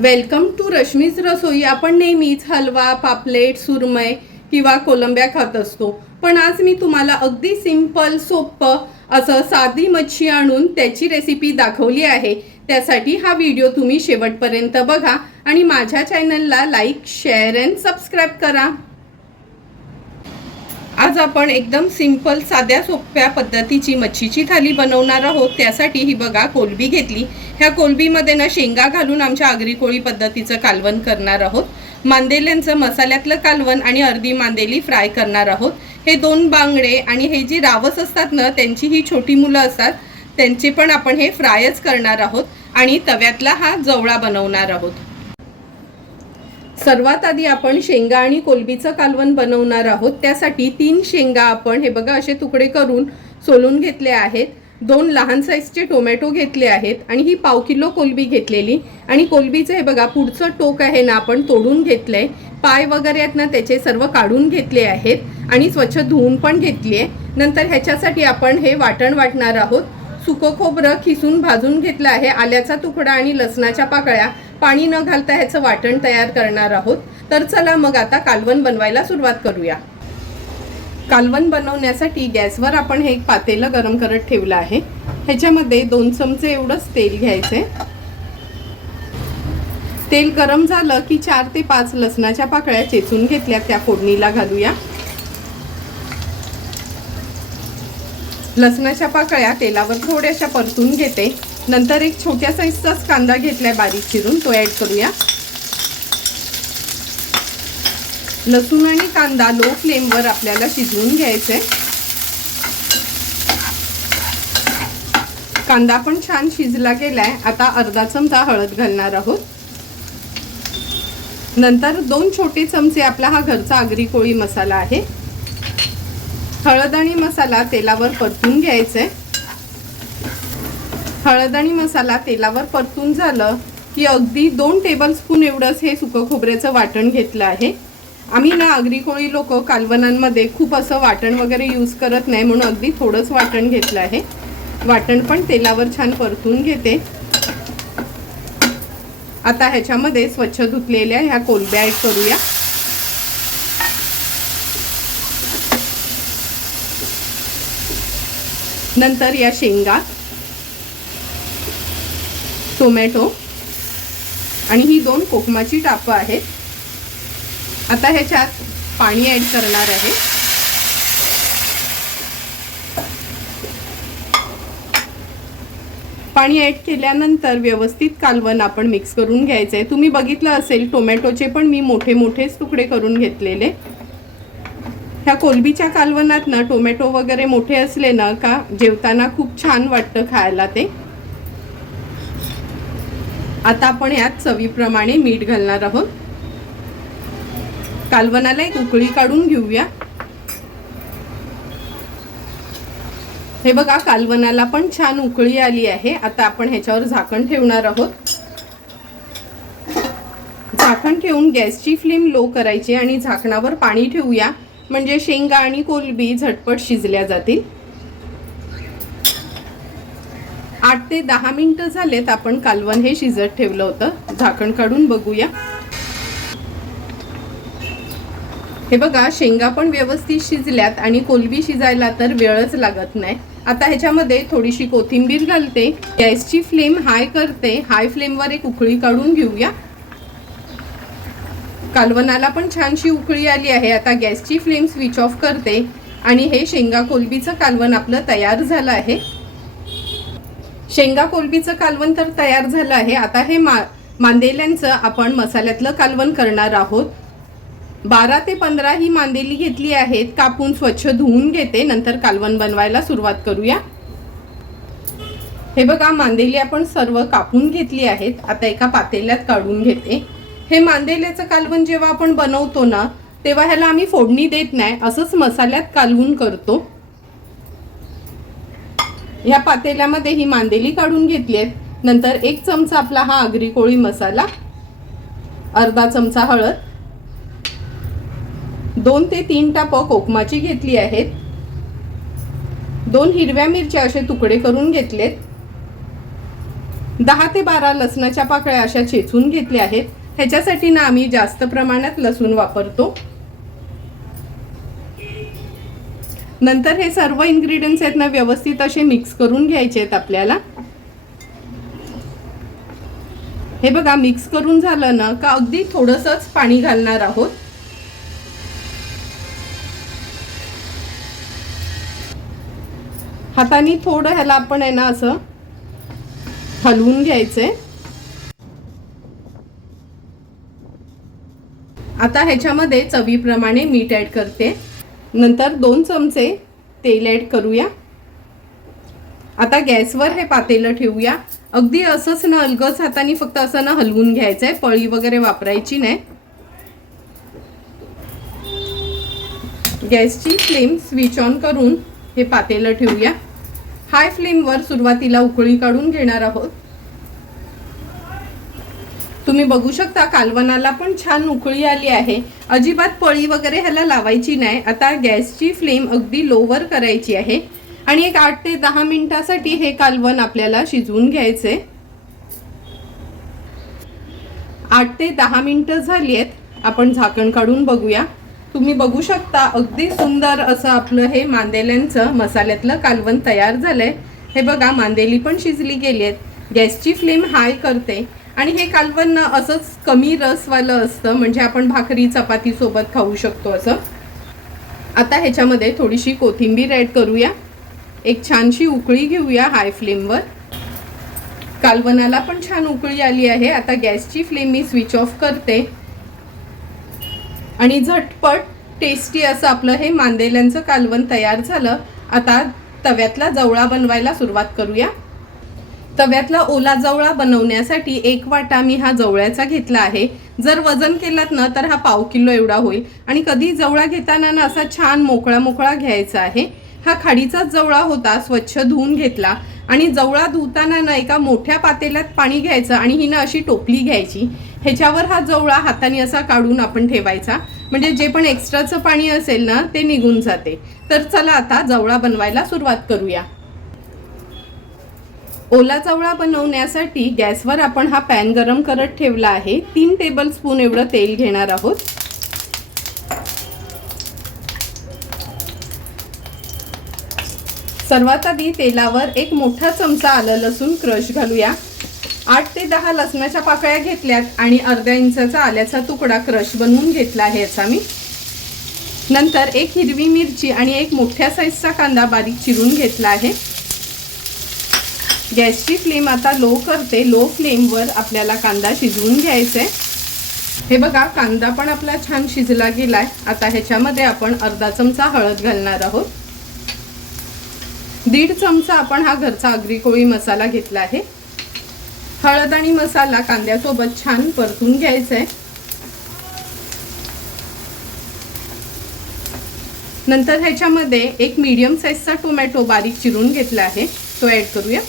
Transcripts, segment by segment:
Welcome to Rashmi's रसोई आपण नेहमीच हलवा पापलेट सुरमय किंवा कोलंब्या खात असतो. पण आज मी तुम्हाला अगदी सिंपल सोपं असं साधी मच्छी आणून त्याची रेसिपी दाखवली आहे. त्यासाठी हा व्हिडिओ तुम्ही शेवटपर्यंत बघा आणि माझ्या चॅनलला लाईक शेअर अँड सबस्क्राईब करा. आज आपण एकदम सिंपल साध्या सोप्या पद्धतीची मच्छीची थाली बनवणार आहोत. त्यासाठी ही बघा कोलबी घेतली. ह्या कोलबीमध्ये ना शेंगा घालून आमच्या आगरी कोळी पद्धतीचं कालवण करणार आहोत. मांदेल्यांचं मसाल्यातलं कालवण आणि अर्धी मांदेली फ्राय करणार आहोत. हे दोन बांगडे आणि हे जी रावस असतात ना त्यांची ही छोटी मुलं असतात. त्यांचे पण आपण हे फ्रायच करणार आहोत आणि तव्यातला हा जवळा बनवणार आहोत. सर्वात आधी आपण शेंगा आणि कोलबीचं कालवण बनवणार आहोत. त्यासाठी तीन शेंगा आपण हे बघा असे तुकडे करून सोलून घेतले आहेत. दोन लहान साईजचे टोमॅटो घेतले आहेत आणि ही पाव किलो कोलबी घेतलेली. आणि कोलबीचं हे बघा पुढचं टोक आहे ना आपण तोडून घेतलं आहे पाय वगैरे आहेत ना त्याचे सर्व काढून घेतले आहेत. आणि स्वच्छ धुवून पण घेतली आहे. नंतर ह्याच्यासाठी आपण हे वाटण वाटणार आहोत. सुकं खोबरं खिसून भाजून घेतलं आहे. आल्याचा तुकडा आणि लसणाच्या पाकळ्या. पाणी न घालता ह्याचं वाटण तयार करणार आहोत. तर चला मग आता कालवण बनवायला सुरुवात करूया. कालवण बनवण्यासाठी गॅसवर आपण हे एक पातेलं गरम करत ठेवलं आहे. ह्याच्यामध्ये दोन चमचे एवढंच तेल घ्यायचे तेल गरम झालं की चार ते पाच लसणाच्या पाकळ्या चेचून घेतल्या त्या फोडणीला घालूया. लसणाच्या पाकळ्या तेलावर थोड्याशा परतून घेते. नंतर एक छोट्या साईजचाच कांदा घेतलाय बारीक चिरून तो ऍड करूया. लसूण आणि कांदा लो फ्लेमवर आपल्याला शिजवून घ्यायचे कांदा पण छान शिजला गेलाय. आता अर्धा चमचा हळद घालणार आहोत. नंतर दोन छोटे चमचे आपला हा घरचा आगरी कोळी मसाला आहे. हळद आणि मसाला तेलावर परतून घ्यायचे हळद आणि मसाला तेलावर परतून झालं की अगदी दोन टेबलस्पून एवढंच हे सुकं खोबऱ्याचं वाटण घेतलं आहे. आम्ही ना आगरी कोळी लोक कालवणांमध्ये खूप असं वाटण वगैरे यूज करत नाही म्हणून अगदी थोडंच वाटण घेतलं आहे. वाटण पण तेलावर छान परतून घेते. आता ह्याच्यामध्ये स्वच्छ धुतलेल्या ह्या कोलब्या ॲड करूया. नंतर या शेंगा. टोमॅटो. आणि ही दोन कोकमाची टापं आहेत. आता ह्याच्यात पाणी ॲड करणार आहे. पाणी ॲड केल्यानंतर व्यवस्थित कालवण आपण मिक्स करून घ्यायचं आहे तुम्ही बघितलं असेल टोमॅटोचे पण मी मोठे मोठेच तुकडे करून घेतलेले. ह्या कोलबीच्या कालवणात ना टोमॅटो वगैरे मोठे असले ना का जेवताना खूप छान वाटतं खायला ते. आता आपण यात चवीप्रमाणे मीठ घालणार आहोत. कालवणाला एक उकळी काढून घेऊया. हे बघा कालवणाला पण छान उकळी आली आहे. आता आपण ह्याच्यावर झाकण ठेवणार आहोत. झाकण ठेवून गॅसची फ्लेम लो करायची आणि झाकणावर पाणी ठेवूया. म्हणजे शेंगा आणि कोलबी झटपट शिजल्या जातील. आठ ते दहा मिनटं झालेत आपण कालवण हे शिजत ठेवलं होतं. झाकण काढून बघूया. हे बघा शेंगा पण व्यवस्थित शिजल्यात आणि कोलबी शिजायला तर वेळच लागत नाही. आता ह्याच्यामध्ये थोडीशी कोथिंबीर घालते. गॅसची फ्लेम हाय करते. हाय फ्लेमवर एक उकळी काढून घेऊया. कालवणाला पण छानशी उकळी आली आहे. आता गॅसची फ्लेम स्विच ऑफ करते. आणि हे शेंगा कोलबीचं कालवण आपलं तयार झालं आहे. शेंगा कोलबीचं कालवण तर तयार झालं आहे. आता हे मा मांदेल्यांचं आपण मसाल्यातलं कालवण करणार आहोत. बारा ते पंधरा ही मांदेली घेतली आहेत. कापून स्वच्छ धुवून घेते. नंतर कालवण बनवायला सुरुवात करूया. हे बघा मांदेली आपण सर्व कापून घेतली आहेत. आता एका पातेल्यात काढून घेते. हे मांदेल्याचं कालवण जेव्हा आपण बनवतो ना तेव्हा ह्याला आम्ही फोडणी देत नाही. असंच मसाल्यात कालवून करतो. ह्या पातेल्यामध्ये ही मांदेली काढून घेतली आहेत. नंतर एक चमचा आपला हा आगरी कोळी मसाला अर्धा चमचा हळद दोन ते तीन टापं कोकमाची घेतली आहेत. दोन हिरव्या मिरच्या असे तुकडे करून घेतलेत. दहा ते बारा लसणाच्या पाकळ्या अशा चेचून घेतल्या आहेत. ह्याच्यासाठी ना आम्ही जास्त प्रमाणात लसूण वापरतो. नंतर हे सर्व इन्ग्रेडियंट्स आहेत ना व्यवस्थित असे मिक्स करून घ्यायचे आहेत आपल्याला. हे बघा मिक्स करून झालं ना का अगदी थोडंसंच पाणी घालणार आहोत. हाताने थोडं ह्याला आपण आहे ना असं हलवून घ्यायचंय. आता ह्याच्यामध्ये चवीप्रमाणे मीठ ऍड करते. नंतर दोन चमचे तेल ॲड करूया. आता गॅसवर हे पातेलं ठेवूया. अगदी असंच ना अलगच हाताने फक्त असं ना हलवून घ्यायचं आहे पळी वगैरे वापरायची नाही. गॅसची फ्लेम स्विच ऑन करून हे पातेलं ठेवूया. हाय फ्लेमवर सुरुवातीला उकळी काढून घेणार आहोत. तुम्ही बघू शकता कालवनाला पण छान उकळी आली आहे. अजिबात पळी वगैरे ह्याला लावायची नाही. आता गॅसची फ्लेम अगदी लोवर करायची आहे. आणि एक आठ ते दहा मिनिटासाठी हे कालवण आपल्याला शिजवून घ्यायचे. आठ ते दहा मिनटं झाली आहेत. आपण झाकण काढून बघूया. तुम्ही बघू शकता अगदी सुंदर असं आपलं हे मांदेल्यांचं मसाल्यातलं कालवण तयार झालंय. हे बघा मांदेली पण शिजली गेली आहेत. गॅसची फ्लेम हाय करते. आणि हे कालवण असंच कमी रसवालं असतं म्हणजे आपण भाकरी चपातीसोबत खाऊ शकतो असं. आता ह्याच्यामध्ये थोडीशी कोथिंबीर ॲड करूया. एक छानशी उकळी घेऊया हाय फ्लेमवर कालवनाला पण छान उकळी आली आहे. आता गॅसची फ्लेम मी स्विच ऑफ करते. आणि झटपट टेस्टी असं आपलं हे मांदेल्यांचं कालवण तयार झालं. आता तव्यातला जवळा बनवायला सुरुवात करूया. तव्यातला ओला जवळा बनवण्यासाठी एक वाटा मी हा जवळ्याचा घेतला आहे. जर वजन केलात ना तर हा पाव किलो एवढा होईल. आणि कधी जवळा घेताना ना असा छान मोकळा मोकळा घ्यायचा आहे. हा खाडीचाच जवळा होता स्वच्छ धुवून घेतला. आणि जवळा धुताना ना एका मोठ्या पातेल्यात पाणी घ्यायचं आणि हिनं अशी टोपली घ्यायची. ह्याच्यावर हा जवळा हाताने असा काढून आपण ठेवायचा. म्हणजे जे पण एक्स्ट्राचं पाणी असेल ना ते निघून जाते. तर चला आता जवळा बनवायला सुरुवात करूया. ओला चवळा बनवण्यासाठी गॅसवर आपण हा पॅन गरम करत ठेवला आहे. तीन टेबल स्पून एवढं तेल घेणार आहोत. सर्वात आधी तेलावर एक मोठा चमचा आलं लसूण क्रश घालूया. आठ ते दहा लसणाच्या पाकळ्या घेतल्यात आणि अर्ध्या इंचाचा आल्याचा तुकडा क्रश बनवून घेतला आहे याचा मी. नंतर एक हिरवी मिरची आणि एक मोठ्या साईजचा कांदा बारीक चिरून घेतला आहे. गॅसची फ्लेम आता लो करते. लो फ्लेमवर आपल्याला कांदा शिजवून घ्यायचा. आहे हे बघा कांदा पण आपला छान शिजला गेलाय. आता ह्याच्यामध्ये आपण अर्धा चमचा हळद घालणार आहोत. दीड चमचा आपण हा घरचा आगरी कोळी मसाला घेतला आहे. हळद आणि मसाला कांद्यासोबत छान परतून घ्यायचा. आहे नंतर ह्याच्यामध्ये एक मीडियम साईजचा टोमॅटो बारीक चिरून घेतला आहे. तो ॲड करूया.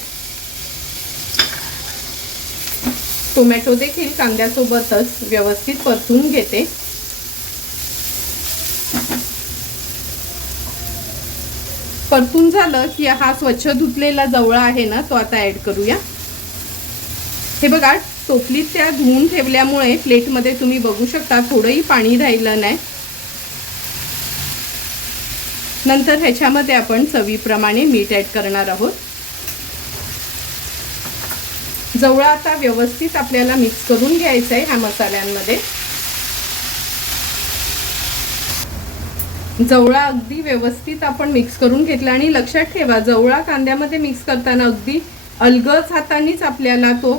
टोमॅटो देखील कांद्यासोबतच व्यवस्थित परतून घेते. परतून झालं की हा स्वच्छ धुतलेला जवळा आहे ना तो आता ऍड करूया. हे बघा टोपलीत त्या धुवून ठेवल्यामुळे प्लेटमध्ये तुम्ही बघू शकता थोडंही पाणी राहिलं नाही. नंतर ह्याच्यामध्ये आपण चवीप्रमाणे मीठ ॲड करणार आहोत. जवळा आता व्यवस्थित आपल्याला मिक्स करून घ्यायचं आहे ह्या मसाल्यांमध्ये. जवळा अगदी व्यवस्थित आपण मिक्स करून घेतला आणि लक्षात ठेवा जवळा कांद्यामध्ये मिक्स करताना अगदी अलगच हातानेच आपल्याला तो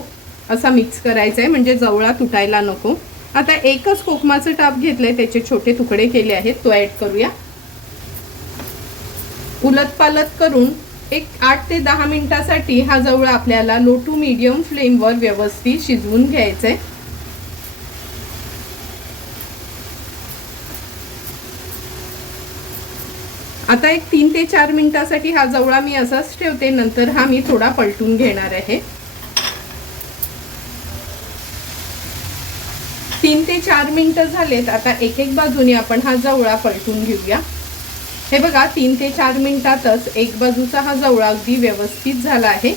असा मिक्स करायचा आहे म्हणजे जवळा तुटायला नको. आता एकच कोकमाचं टाप घेतलंय त्याचे छोटे तुकडे केले आहेत तो ॲड करूया. उलत पालत करून एक आठ ते दहा मिनिटासाठी हा जवळ आपल्याला लो टू मीडियम फ्लेमवर व्यवस्थित शिजवून घ्यायचं आहे आता एक तीन ते चार मिनिटासाठी हा जवळा मी असाच ठेवते नंतर हा मी थोडा पलटून घेणार आहे. तीन ते चार मिनिटं झालेत आता एक एक बाजूने आपण हा जवळा पलटून घेऊया. हे बघा तीन ते चार मिनिटातच एक बाजूचा हा जवळा अगदी व्यवस्थित झाला आहे.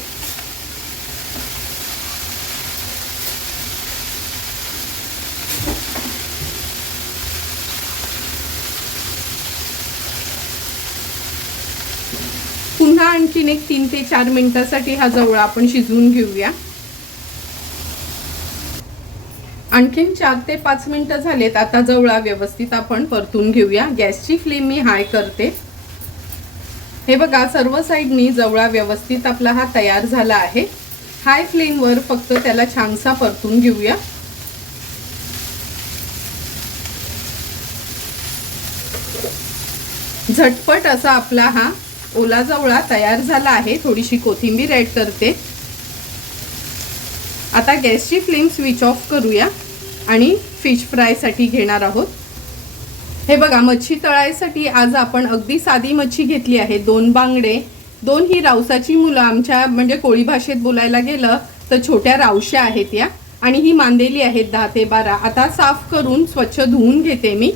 पुन्हा आणखीन एक तीन ते चार मिनिटासाठी हा जवळा आपण शिजवून घेऊया. आणखीन चार ते पाच मिनटं झालेत. आता जवळा व्यवस्थित आपण परतून घेऊया. गॅसची फ्लेम मी हाय करते. हे बघा सर्व साईडनी जवळा व्यवस्थित आपला हा तयार झाला आहे. हाय फ्लेमवर फक्त त्याला छानसा परतून घेऊया. झटपट असा आपला हा ओला जवळा तयार झाला आहे. थोडीशी कोथिंबीर ॲड करते. आता गॅसची फ्लेम स्विच ऑफ करूया. आणि फिश फ्रायसाठी घेणार आहोत. हे बघा मच्छी तळायसाठी आज आपण अगदी साधी मच्छी घेतली आहे. दोन बांगडे दोन ही रावसाची मुलं आमच्या म्हणजे कोळी भाषेत बोलायला गेलं तर छोट्या रावश्या आहेत या. आणि ही मांदेली आहेत दहा ते बारा. आता साफ करून स्वच्छ धुवून घेते मी.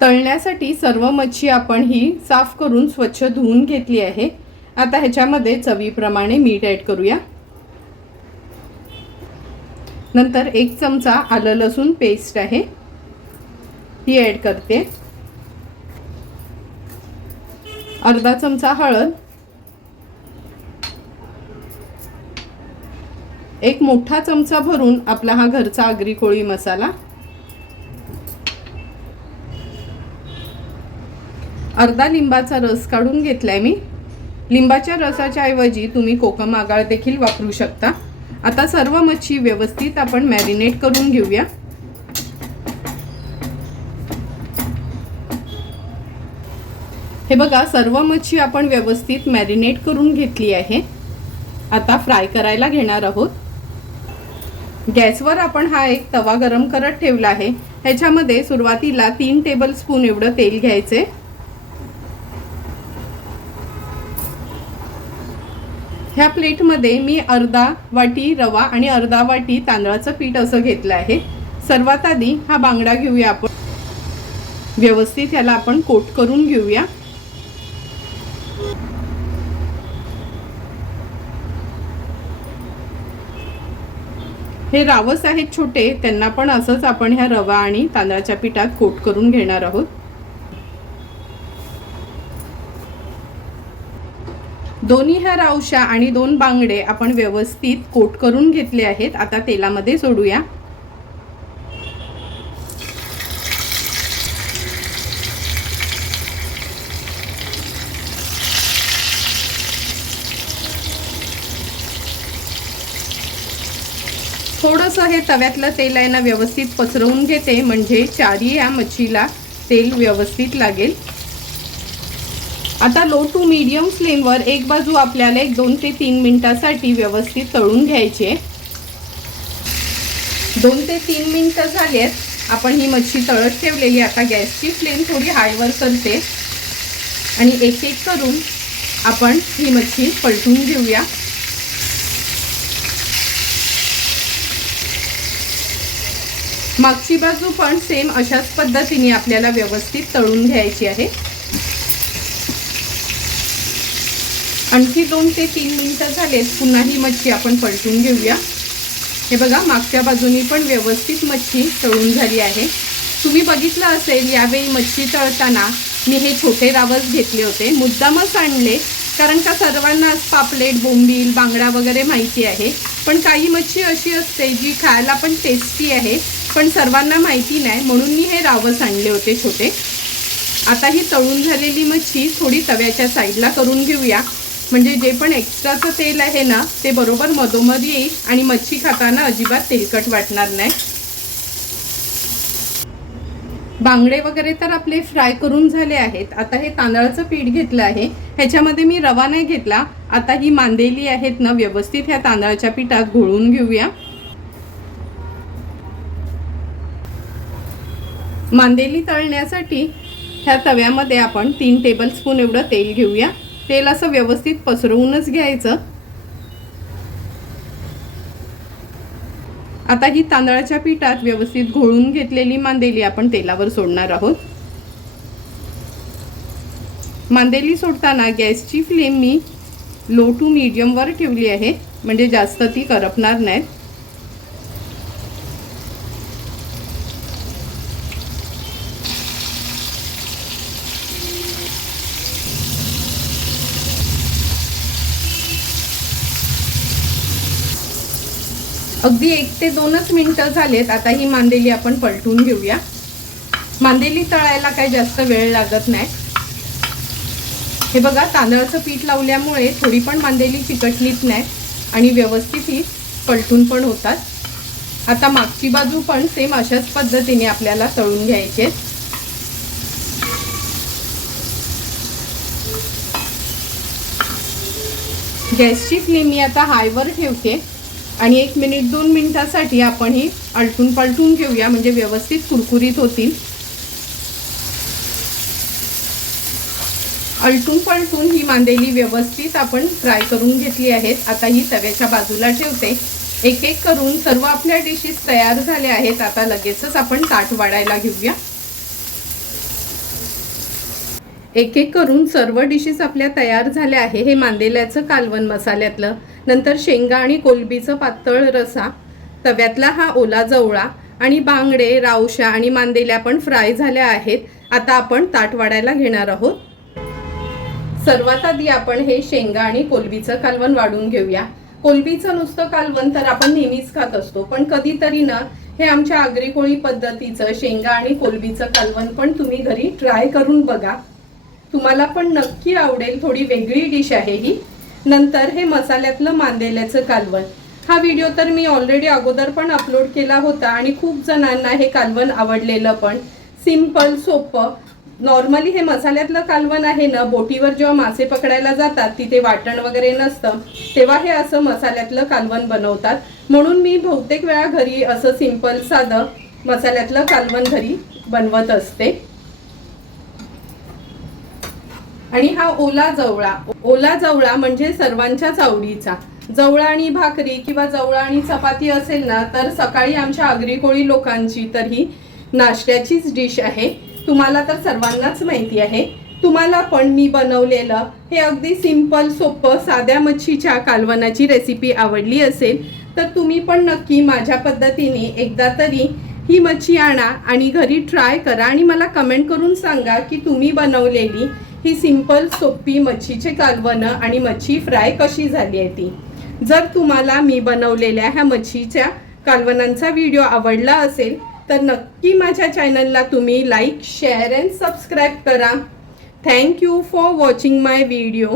तळण्यासाठी सर्व मच्छी आपण ही साफ करून स्वच्छ धुवून घेतली आहे. आता ह्याच्यामध्ये चवीप्रमाणे मीठ ॲड करूया. नंतर एक चमचा आलं लसूण पेस्ट आहे. ती ॲड करते. अर्धा चमचा हळद. एक मोठा चमचा भरून आपला हा घरचा आगरी कोळी मसाला. अर्धा लिंबाचा रस काढून घेतलाय मी. लिंबाच्या रसाच्या ऐवजी तुम्ही कोकम आगाळ देखील वापरू शकता. आता सर्व मच्छी व्यवस्थित आपण मॅरिनेट करून घेऊया. हे बघा सर्व मच्छी आपण व्यवस्थित मॅरिनेट करून घेतली आहे. आता फ्राय करायला घेणार आहोत. गॅसवर आपण हा एक तवा गरम करत ठेवला आहे. ह्याच्यामध्ये सुरुवातीला तीन टेबल स्पून एवढं तेल घ्यायचे. ह्या प्लेटमध्ये मी अर्धा वाटी रवा आणि अर्धा वाटी तांदळाचं पीठ असं घेतलं आहे. सर्वात आधी हा बांगडा घेऊया आपण. व्यवस्थित ह्याला आपण कोट करून घेऊया. हे रावस आहेत छोटे त्यांना पण असंच आपण ह्या रवा आणि तांदळाच्या पिठात कोट करून घेणार आहोत. दोन्ही ह्या रावशा आणि दोन बांगडे आपण व्यवस्थित कोट करून घेतले आहेत. आता तेलामध्ये सोडूया. थोडंसं हे तव्यातलं तेल आहे ना व्यवस्थित पसरवून घेते. म्हणजे चारी या मच्छीला तेल व्यवस्थित लागेल. आता लो टू मीडियम फ्लेमवर एक बाजू आपल्याला एक दोन ते तीन मिनटासाठी व्यवस्थित तळून घ्यायची आहे. दोन ते तीन मिनटं झाली आहेत आपण ही मच्छी तळत ठेवलेली आता गॅसची फ्लेम थोडी हायवर करते. आणि एक एक करून आपण ही मच्छी पलटून घेऊया. मागची बाजू पण सेम अशाच पद्धतीने आपल्याला व्यवस्थित तळून घ्यायची आहे. आणखी दोन ते तीन मिनटं झालेत. पुन्हा ही मच्छी आपण पलटून घेऊया. हे बघा मागच्या बाजूनी पण व्यवस्थित मच्छी तळून झाली आहे. तुम्ही बघितलं असेल यावेळी मच्छी तळताना मी हे छोटे रावस घेतले होते. मुद्दामच आणले कारण का सर्वांना पापलेट बोंबील बांगडा वगैरे माहिती आहे. पण काही मच्छी अशी असते जी खायला पण टेस्टी आहे पण सर्वांना माहिती नाही म्हणून मी हे रावस आणले होते छोटे. आता ही तळून झालेली मच्छी थोडी तव्याच्या साईडला करून घेऊया. म्हणजे जे पण एक्स्ट्राचं तेल आहे ना ते बरोबर मधोमध येईल आणि मच्छी खाताना अजिबात तेलकट वाटणार नाही. बांगडे वगैरे तर आपले फ्राय करून झाले आहेत. आता हे तांदळाचं पीठ घेतलं आहे. ह्याच्यामध्ये मी रवा नाही घेतला. आता ही मांदेली आहेत ना व्यवस्थित ह्या तांदळाच्या पिठात घोळून घेऊया. मांदेली तळण्यासाठी ह्या तव्यामध्ये आपण तीन टेबलस्पून एवढं तेल घेऊया. तेल असं व्यवस्थित पसरवूनच घ्यायचं. आता ही तांदळाच्या पिठात व्यवस्थित घोळून घेतलेली मांदेली आपण तेलावर सोडणार आहोत. मांदेली सोडताना गॅसची फ्लेम मी लो टू मीडियमवर ठेवली आहे. म्हणजे जास्त ती करपणार नाहीत. अगदी एक ते दोनच मिनिटं झालेत. आता ही मांदेली आपण पलटून घेऊया. मांदेली तळायला काही जास्त वेळ लागत नाही. हे बघा तांदळाचं पीठ लावल्यामुळे थोडी पण मांदेली चिकटलीच नाही आणि व्यवस्थित ही पलटून पण होतात. आता मागची बाजू पण सेम अशाच पद्धतीने आपल्याला तळून घ्यायचे आहेत. गॅसची फ्लेम मी आता हायवर ठेवते. आणि एक मिनिट दोन मिनिटासाठी आपण ही आलटून पालटून घेऊया म्हणजे व्यवस्थित कुरकुरीत होतील. आलटून पलटून ही मांदेली व्यवस्थित आपण फ्राय करून घेतली आहेत. आता ही तव्याच्या बाजूला ठेवते. एक एक करून सर्व आपल्या डिशेस तयार झाल्या आहेत. आता लगेचच आपण ताट वाढायला घेऊया. एक एक करून सर्व डिशेस आपल्या तयार झाल्या आहे. हे मांदेल्याचं कालवण मसाल्यातलं. नंतर शेंगा आणि कोलबीचं पातळ रसा तव्यातला हा ओला जवळा आणि बांगडे रावशा आणि मांदेल्या पण फ्राय झाल्या आहेत. आता आपण ताट वाढायला घेणार आहोत. सर्वात आधी आपण हे शेंगा आणि कोलबीचं कालवण वाढून घेऊया. कोलबीचं नुसतं कालवण तर आपण नेहमीच खात असतो पण कधीतरी ना हे आमच्या आगरी कोळी पद्धतीचं शेंगा आणि कोलबीचं कालवण पण तुम्ही घरी ट्राय करून बघा. तुम्हाला पण नक्की आवडेल थोडी वेगळी डिश आहे ही. नंतर हे मसाल्यातलं मांदेल्याचं कालवण. हा व्हिडिओ तर मी ऑलरेडी अगोदर पण अपलोड केला होता आणि खूप जणांना हे कालवण आवडलेलं पण. सिंपल सोपं. नॉर्मली हे मसाल्यातलं कालवण आहे ना बोटीवर जेव्हा मासे पकडायला जातात तिथे वाटण वगैरे नसतं तेव्हा हे असं मसाल्यातलं कालवण बनवतात. म्हणून मी बहुतेक वेळा घरी असं सिंपल साधं मसाल्यातलं कालवण घरी बनवत असते. आणि हा ओला जवळा. ओला जवळा म्हणजे सर्वांच्याच आवडीचा. जवळा आणि भाकरी किंवा जवळा आणि चपाती असेल ना तर सकाळी आमच्या आगरी कोळी लोकांची तर ही नाश्त्याचीच डिश आहे. तुम्हाला तर सर्वांनाच माहिती आहे. तुम्हाला पण मी बनवलेलं हे अगदी सिंपल सोपं साध्या मच्छीच्या कालवणाची रेसिपी आवडली असेल तर तुम्ही पण नक्की माझ्या पद्धतीने एकदा तरी ही मच्छी आणा आणि घरी ट्राय करा आणि मला कमेंट करून सांगा की तुम्ही बनवलेली ही सिंपल सोपी मच्छीचे कालवणं आणि मच्छी फ्राय कशी झाली आहे ती? जर तुम्हाला मी बनवलेल्या ह्या मच्छीच्या कालवणांचा व्हिडिओ आवडला असेल तर नक्की माझ्या चॅनलला तुम्ही लाईक शेअर अँड सबस्क्राईब करा. Thank you for watching my video